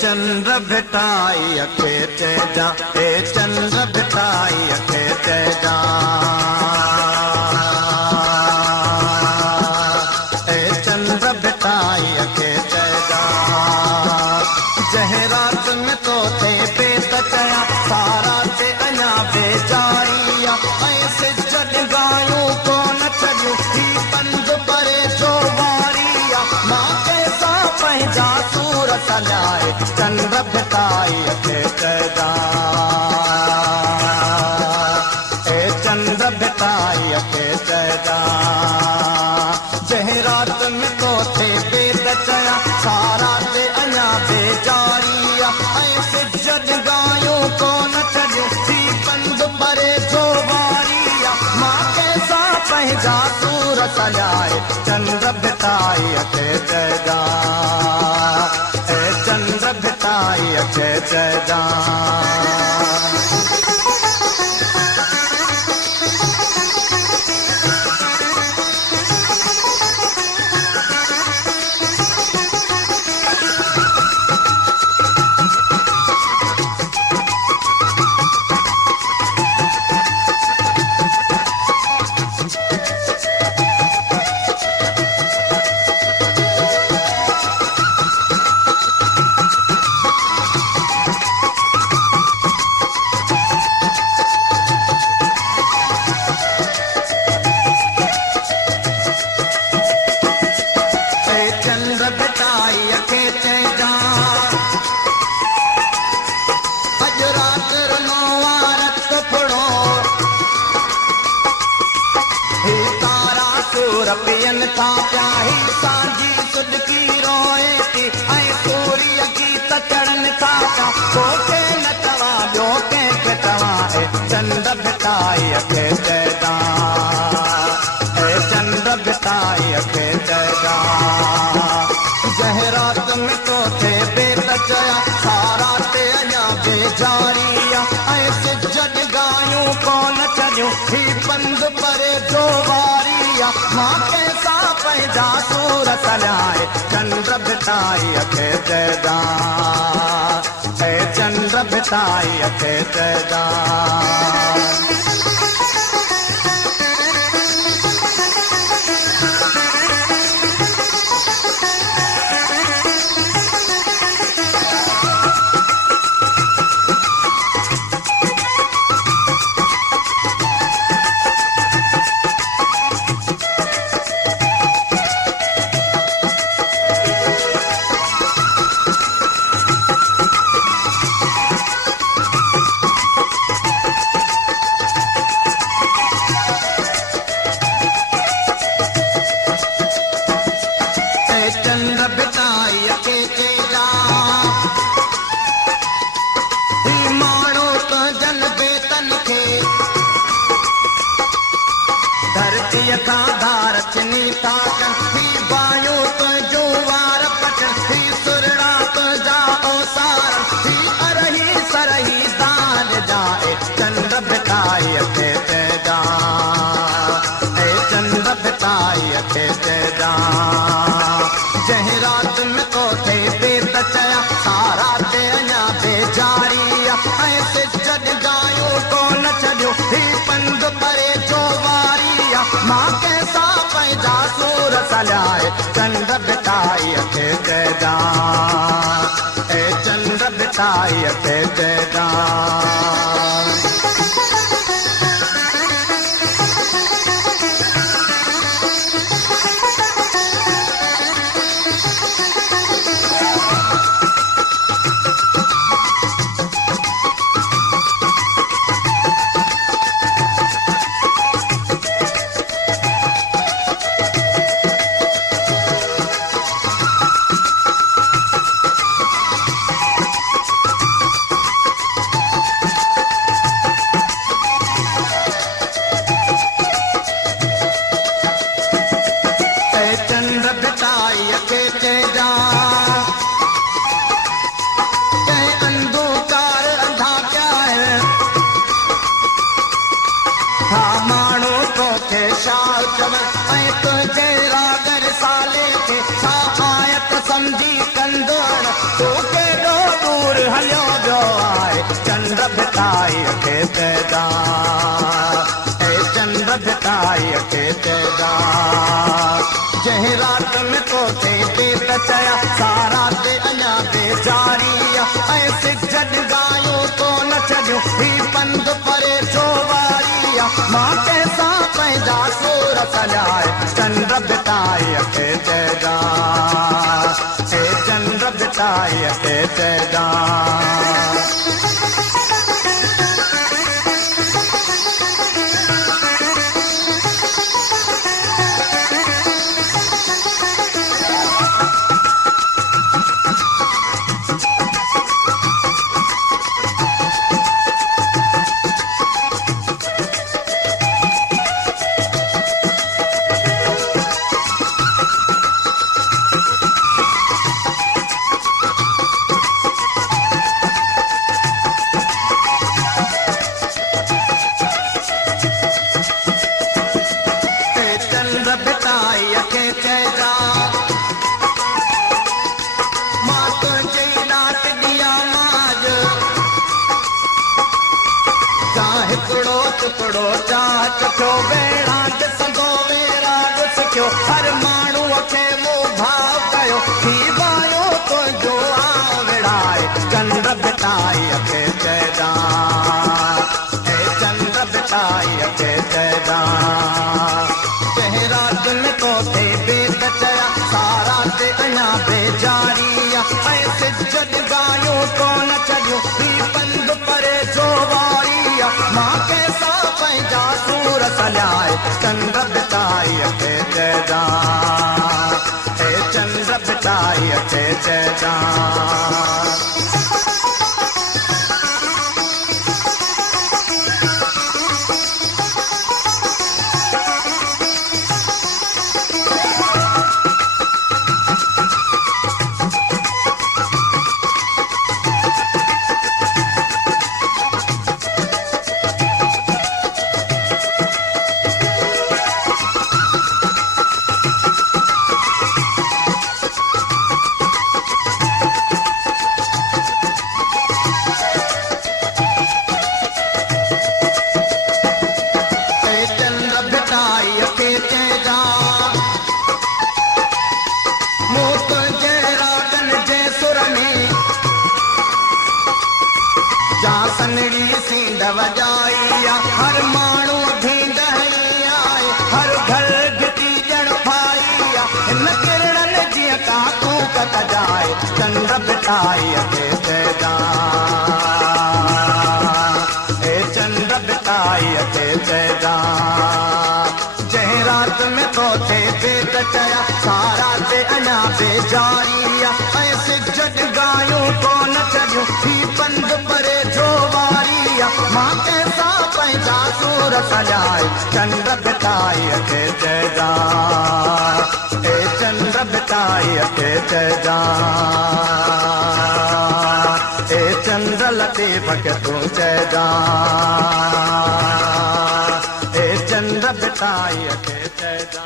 चंद्र भिटाई अखे चइजां, ए चंद्र भिटाई अखे चइजां, ए चंद्र भिटाई अखे चइजां, जंहिं रात में तोते पेत कया सारा ते अञा बेजारी आ, ऐं सिज ॾिघायूं कोन छॾियूं ही पंध परे जो वारी आ, मां कंहिंसां पंहिंजा सूर सॼाए चंद्र भिटाई अखे चइजां, ए चंद्र भिटाई अखे चइजां, जंहिं रात में तोते पेत चया सारा ते अञा बेजारी आ, ऐं सिज ॾिघायूं कोन छॾियूं ही पंध परे जो वारी आ, मां कंहिंसां पंहिंजा सूर सॼाए चंद्र भिटाई अखे चइजां, ए चंद्र भिटाई अखे चइजां। चंद्र भिटाई अखे चइजां, अॼु राति रनो वारत फुड़ो ही तारा सूर पियनि था पिया, ही सांझी सुॾकी रोए थी, ऐं सूरीअ गीत चढ़नि था पिया, तोखे न चवां ॿियो कंहिंखे चवां, ए चंद्र भिटाई अखे चइजां, ए चंद्र भिटाई अखे चइजां, जंहिं रात में तोते पेत चया सारा ते अञा बेजारी आ, ऐं सिज ॾिघायूं कोन छॾियूं ही पंध परे जो वारी आ, मां कंहिंसां पंहिंजा सूर सॼाए चंद्र भिटाई अखे चइजां, ए चंद्र भिटाई अखे चइजां। चंद्र भिटाई अखे चइजां, ही माण्हू तुंहिंजन बेतन खे धरतीअ खां धार छिनी था कनि, ही बायूं तुंहिंजूं वार पटनि, ही सुरड़ा तुंहिंजा ओसार, ही अरही सरही दान जाए चंद्र भिटाई अखे चइजां, ए चंद्र भिटाई अखे चइजां, जंहिं रात में तोते पेत चया सारा ते अञा बेजारी आ, ऐं सिज ॾिघायूं कोन छॾियूं ही पंध परे जो वारी आ, मां कंहिंसां पंहिंजा सूर सॼाए चंद्र भिटाई अखे चइजां, ए चंद्र भिटाई अखे चइजां। चंद्र भिटाई अखे चइजां, कंहिं अंधकार अंधा पिया आहिनि, हा माण्हू तोखे छा चवनि, ऐं तुंहिंजे रागर साले खे छा आयत सम्झी कंदड़, तूं केॾो हलियो वियो आहे चंड भिटाईअ खे चइजा ए चंड भिटाईअ खे चइजा जंहिं राति में तोखे पेट चया सारा ते अञा बेजारी ऐं सिज ॾिगायूं तो न छॾियूं ही पंध परे चोवारी मां कंहिंसां पंहिंजा सूर सॼाए चंड भिटाईअ खे चइजा ए चंड भिटाईअ खे चइजा हर माण्हूअ खे मोह भाव कयो थी वायो तुंहिंजो आविड़ाए चंड भिटाईअ खे चइजा ए चंड भिटाईअ खे चइजा जंहिं राति में तोखे पेट चया सारा ते अञा बेजारी ऐं सिज ॾिगायूं तो न छॾियूं ही पंध परे चोवारी मां कंहिंसां पंहिंजा सूर सॼाए चंड भिटाईअ खे चइजा ए चंड भिटाईअ खे चइजा हर माण्हू धींदड़ी आए हर घर घिटी ॼण पाई हिन किरणनि जीअं का तूं कत जाए चंड भिटाईअ खे चइजा ए चंड भिटाईअ खे चइजा जंहिं राति में तोखे पेट चया सारा ते अञा बेजारी ऐं सिज ॾिगायूं तो न छॾियूं ही पंध परे चोवारी मां कंहिंसां पंहिंजा सूर सॼाए चंड भिटाईअ खे चइजा ए चंड भिटाईअ खे चइजा ए चंड लतीफ़ खे तूं चइजा ए चंड भिटाईअ खे चइजा